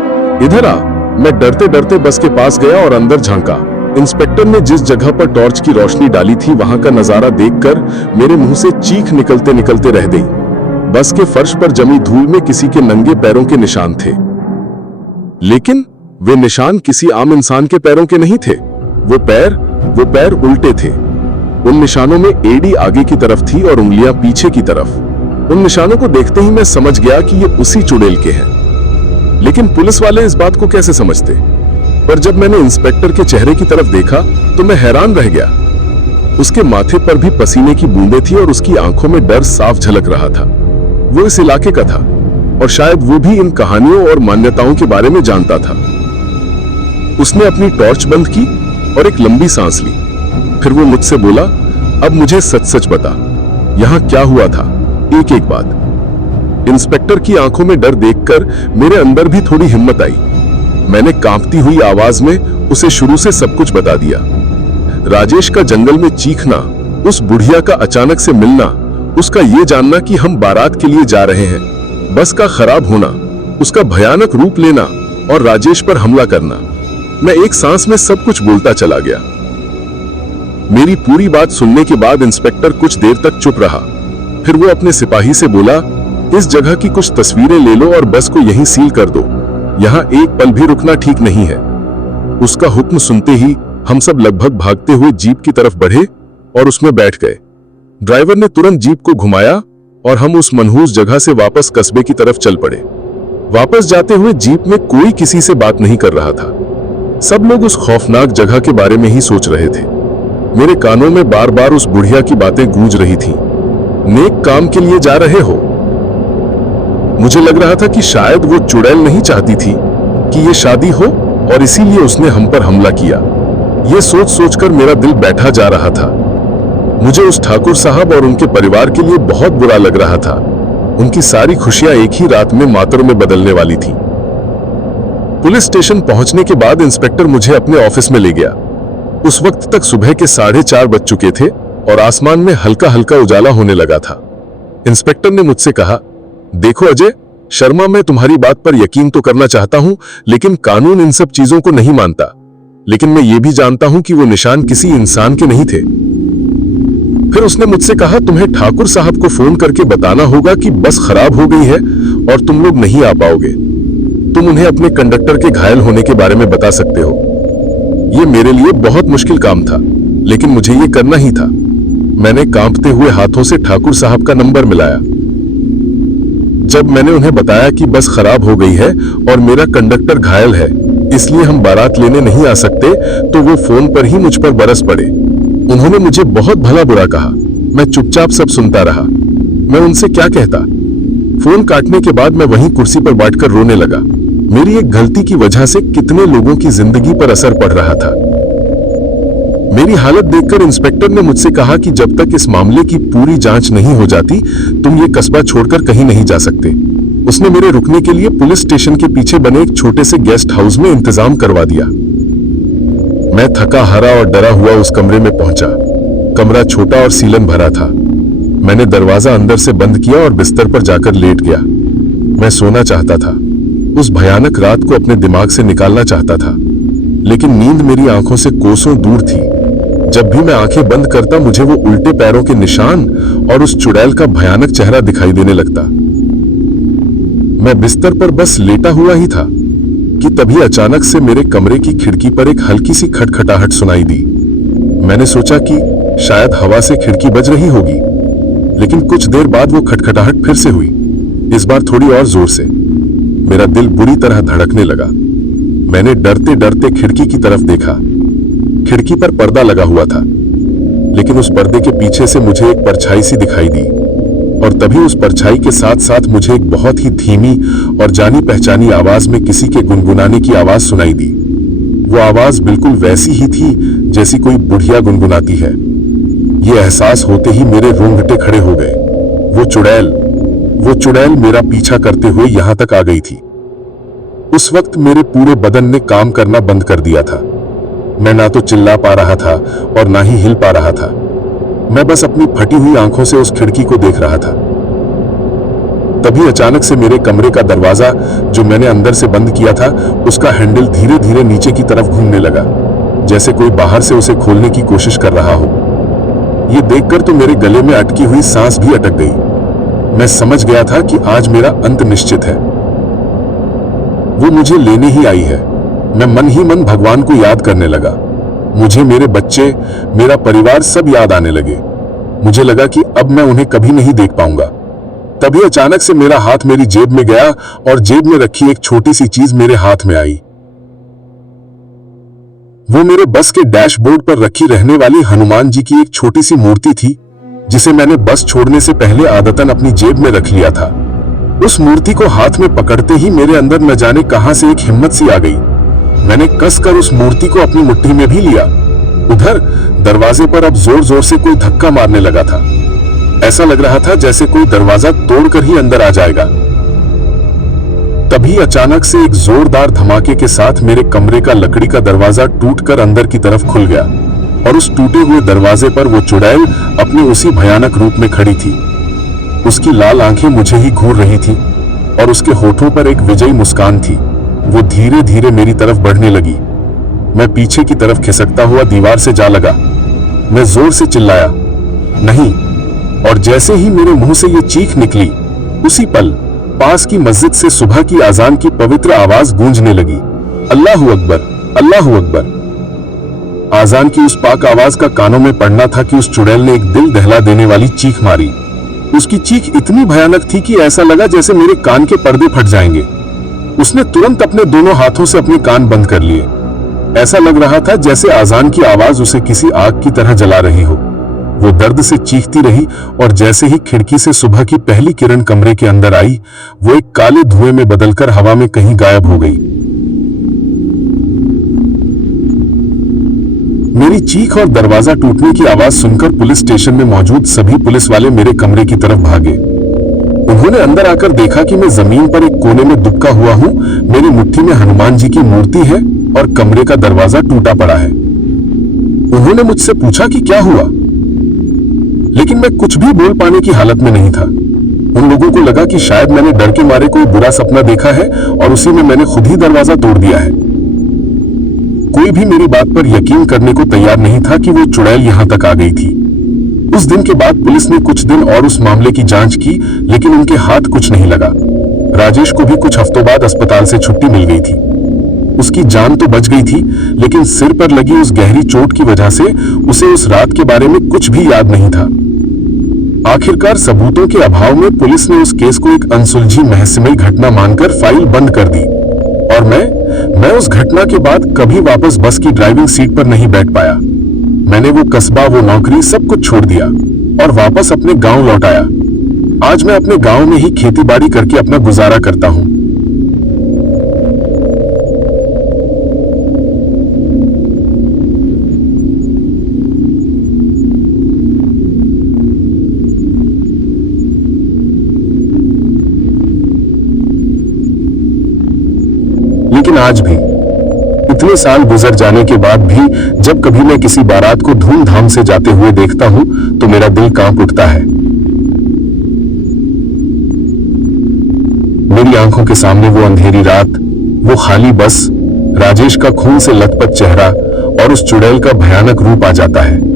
इधर आ। मैं डरते डरते बस के पास गया और अंदर झांका। इंस्पेक्टर ने जिस जगह पर टॉर्च की रोशनी डाली थी, वहां का नजारा देखकर मेरे मुंह से चीख निकलते निकलते रह गई। बस के फर्श पर जमी धूल में किसी के नंगे पैरों के निशान थे, लेकिन वे निशान किसी आम इंसान के पैरों के नहीं थे। वो पैर उल्टे थे। उन निशानों में एड़ी आगे की तरफ थी और उंगलियां पीछे की तरफ। उन निशानों को देखते ही मैं समझ गया कि ये उसी चुड़ैल के हैं। लेकिन पुलिस वाले इस बात को कैसे समझते? पर जब मैंने इंस्पेक्टर के चेहरे की तरफ देखा तो मैं हैरान रह गया। उसके माथे पर भी पसीने की बूंदें थी और उसकी आंखों में डर साफ झलक रहा था। वो इस इलाके का था और शायद वो भी इन कहानियों और मान्यताओं के बारे में जानता था। उसने अपनी टॉर्च बंद की और एक लंबी सांस ली। फिर वो मुझसे बोला, अब मुझे सच सच बता, यहां क्या हुआ था, एक एक बात। इंस्पेक्टर की आंखों में डर देखकर मेरे अंदर भी थोड़ी हिम्मत आई। मैंने कांपती हुई आवाज में उसे शुरू से सब कुछ बता दिया। राजेश का जंगल में चीखना, उस बुढ़िया का अचानक से मिलना, उसका ये जानना कि हम बारात के लिए जा रहे हैं, बस का खराब होना, उसका भयानक रूप लेना और राजेश पर हमला करना। मैं एक सांस में सब कुछ बोलता चला गया। मेरी पूरी बात सुनने के बाद इंस्पेक्टर कुछ देर तक चुप रहा। फिर वो अपने सिपाही से बोला, इस जगह की कुछ तस्वीरें ले लो और बस को यहीं सील कर दो। यहां एक पल भी रुकना ठीक नहीं है। उसका हुक्म सुनते ही हम सब लगभग भागते हुए जीप की तरफ बढ़े और उसमें बैठ गए। ड्राइवर ने तुरंत जीप को घुमाया और हम उस मनहूस जगह से वापस कस्बे की तरफ चल पड़े। वापस जाते हुए जीप में कोई किसी से बात नहीं कर रहा था। सब लोग उस खौफनाक जगह के बारे में ही सोच रहे थे। मेरे कानों में बार बार उस बुढ़िया की बातें गूंज रही थीं। नेक काम के लिए जा रहे हो। मुझे लग रहा था कि शायद वो चुड़ैल नहीं चाहती थी कि ये शादी हो और इसीलिए उसने हम पर हमला किया। ये सोच सोचकर मेरा दिल बैठा जा रहा था। मुझे उस ठाकुर साहब और उनके परिवार के लिए बहुत बुरा लग रहा था। उनकी सारी खुशियां एक ही रात में मातरों में बदलने वाली थी। पुलिस स्टेशन पहुंचने के बाद इंस्पेक्टर मुझे अपने ऑफिस में ले गया। उस वक्त तक सुबह के 4:30 बज चुके थे और आसमान में हल्का हल्का उजाला होने लगा था। इंस्पेक्टर ने मुझसे कहा, देखो अजय शर्मा, मैं तुम्हारी बात पर यकीन तो करना चाहता हूं, लेकिन कानून इन सब चीजों को नहीं मानता। लेकिन मैं ये भी जानता हूं कि वो निशान किसी इंसान के नहीं थे। फिर उसने मुझसे कहा, तुम्हें ठाकुर साहब को फोन करके बताना होगा कि बस खराब हो गई है और तुम लोग नहीं आ पाओगे। तुम उन्हें अपने कंडक्टर के घायल होने के बारे में बता सकते हो। ये मेरे लिए बहुत मुश्किल काम था, लेकिन मुझे ये करना ही था। मैंने कांपते हुए हाथों से ठाकुर साहब का नंबर मिलाया। जब मैंने उन्हें बताया कि बस खराब हो गई है और मेरा कंडक्टर घायल है, इसलिए हम बारात लेने नहीं आ सकते, तो वो फोन पर ही मुझ पर बरस पड़े। उन्होंने मुझे बहुत भला बुरा कहा। मैं चुपचाप सब सुनता रहा। मैं उनसे क्या कहता। फोन काटने के बाद मैं वहीं कुर्सी पर बैठकर रोने लगा। मेरी एक गलती की वजह से कितने लोगों की जिंदगी पर असर पड़ रहा था। मेरी हालत देखकर इंस्पेक्टर ने मुझसे कहा कि जब तक इस मामले की पूरी जांच नहीं हो जाती, तुम ये कस्बा छोड़कर कहीं नहीं जा सकते। उसने मेरे रुकने के लिए पुलिस स्टेशन के पीछे बने एक छोटे से गेस्ट हाउस में इंतजाम करवा दिया। मैं थका हारा और डरा हुआ उस कमरे में पहुंचा। कमरा छोटा और सीलन भरा था। मैंने दरवाजा अंदर से बंद किया और बिस्तर पर जाकर लेट गया। मैं सोना चाहता था, उस भयानक रात को अपने दिमाग से निकालना चाहता था, लेकिन नींद मेरी आंखों से कोसों दूर थी। जब भी मैं आंखें बंद करता मुझे वो उल्टे पैरों के निशान और उस चुड़ैल का भयानक चेहरा दिखाई देने लगता। मैं बिस्तर पर बस लेटा हुआ ही था कि तभी अचानक से मेरे कमरे की खिड़की पर एक हल्की सी खटखटाहट सुनाई दी। मैंने सोचा कि शायद हवा से खिड़की बज रही होगी, लेकिन कुछ देर बाद वो खटखटाहट फिर से हुई, इस बार थोड़ी और जोर से। मेरा दिल बुरी तरह धड़कने लगा। मैंने डरते डरते खिड़की की तरफ देखा। खिड़की पर पर्दा लगा हुआ था, लेकिन उस पर्दे के पीछे से मुझे एक परछाई सी दिखाई दी, और तभी उस परछाई के साथ साथ मुझे एक बहुत ही धीमी और जानी पहचानी आवाज में किसी के गुनगुनाने की आवाज सुनाई दी। वो आवाज बिल्कुल वैसी ही थी जैसी कोई बुढ़िया गुनगुनाती है। ये एहसास होते ही मेरे रोंगटे खड़े हो गए। वो चुड़ैल मेरा पीछा करते हुए यहां तक आ गई थी। उस वक्त मेरे पूरे बदन ने काम करना बंद कर दिया था। मैं ना तो चिल्ला पा रहा था और ना ही हिल पा रहा था। मैं बस अपनी फटी हुई आंखों से उस खिड़की को देख रहा था। तभी अचानक से मेरे कमरे का दरवाजा, जो मैंने अंदर से बंद किया था, उसका हैंडल धीरे धीरे नीचे की तरफ घूमने लगा, जैसे कोई बाहर से उसे खोलने की कोशिश कर रहा हो। ये देखकर तो मेरे गले में अटकी हुई सांस भी अटक गई। मैं समझ गया था कि आज मेरा अंत निश्चित है। वो मुझे लेने ही आई है। मैं मन ही मन भगवान को याद करने लगा। मुझे मेरे बच्चे, मेरा परिवार सब याद आने लगे। मुझे लगा कि अब मैं उन्हें कभी नहीं देख पाऊंगा। तभी अचानक से मेरा हाथ मेरी जेब में गया और जेब में रखी एक छोटी सी चीज मेरे हाथ में आई। वो मेरे बस के डैशबोर्ड पर रखी रहने वाली हनुमान जी की एक छोटी सी मूर्ति थी, जिसे मैंने बस छोड़ने से पहले आदतन अपनी जेब में रख लिया था। उस मूर्ति को हाथ में पकड़ते ही मेरे अंदर न जाने कहां से एक हिम्मत सी आ गई। मैंने कसकर उस मूर्ति को अपनी मुट्ठी में भी लिया। उधर दरवाजे पर अब जोर जोर से कोई धक्का मारने लगा था। ऐसा लग रहा था जैसे कोई दरवाजा तोड़कर ही अंदर आ जाएगा। तभी अचानक से एक जोरदार धमाके के साथ मेरे कमरे का लकड़ी का दरवाजा टूटकर अंदर की तरफ खुल गया, और उस टूटे हुए दरवाजे पर वो चुड़ैल अपने उसी भयानक रूप में खड़ी थी। उसकी लाल आंखें मुझे ही घूर रही थी, और उसके होठों पर एक विजयी मुस्कान थी। वो धीरे धीरे मेरी तरफ बढ़ने लगी। मैं पीछे की तरफ खिसकता हुआ दीवार से जा लगा। मैं जोर से चिल्लाया, नहीं, और जैसे ही मेरे मुंह से ये चीख निकली, उसी पल पास की मस्जिद से सुबह की अजान की पवित्र आवाज गूंजने लगी, अल्लाहू अकबर, अल्लाहू अकबर। आजान की उस पाक आवाज का कानों में पड़ना था कि उस चुड़ैल ने एक दिल दहला देने वाली चीख मारी। उसकी चीख इतनी भयानक थी कि ऐसा लगा जैसे मेरे कान के पर्दे फट जाएंगे। उसने तुरंत अपने दोनों हाथों से अपने कान बंद कर लिए। ऐसा लग रहा था जैसे आजान की आवाज उसे किसी आग की तरह जला रही हो। वो दर्द से चीखती रही, और जैसे ही खिड़की से सुबह की पहली किरण कमरे के अंदर आई, वो एक काले धुएं में बदलकर हवा में कहीं गायब हो गई। मेरी चीख और दरवाजा टूटने की आवाज सुनकर पुलिस स्टेशन में मौजूद सभी पुलिस वाले मेरे कमरे की तरफ भागे। उन्होंने अंदर आकर देखा कि मैं जमीन पर एक कोने में दुबका हुआ हूं। मेरी मुट्ठी में हनुमान जी की मूर्ति है और कमरे का दरवाजा टूटा पड़ा है। उन्होंने मुझसे पूछा कि क्या हुआ, लेकिन मैं कुछ भी बोल पाने की हालत में नहीं था। उन लोगों को लगा कि शायद मैंने डर के मारे कोई बुरा सपना देखा है और उसी में मैंने खुद ही दरवाजा तोड़ दिया है। कोई भी मेरी बात पर यकीन करने को तैयार नहीं था कि वो चुड़ैल यहां तक आ गई थी। उस दिन के बाद पुलिस ने कुछ दिन और उस मामले की जांच की, लेकिन उनके हाथ कुछ नहीं लगा। राजेश को भी कुछ हफ्तों बाद अस्पताल से छुट्टी मिल गई थी। उसकी जान तो बच गई थी, लेकिन सिर पर लगी उस गहरी चोट की वजह से उसे उस रात के बारे में कुछ भी याद नहीं था। आखिरकार सबूतों के अभाव में पुलिस ने उस केस को एक अनसुलझी रहस्यमयी घटना मानकर फाइल बंद कर दी, और मैं उस घटना के बाद कभी वापस बस की ड्राइविंग सीट पर नहीं बैठ पाया। मैंने वो कस्बा, वो नौकरी, सब कुछ छोड़ दिया और वापस अपने गांव लौट आया। आज मैं अपने गांव में ही खेतीबाड़ी करके अपना गुजारा करता हूं। लेकिन आज भी इतने साल गुजर जाने के बाद भी जब कभी मैं किसी बारात को धूमधाम से जाते हुए देखता हूं तो मेरा दिल कांप उठता है। मेरी आंखों के सामने वो अंधेरी रात, वो खाली बस, राजेश का खून से लथपथ चेहरा और उस चुड़ैल का भयानक रूप आ जाता है।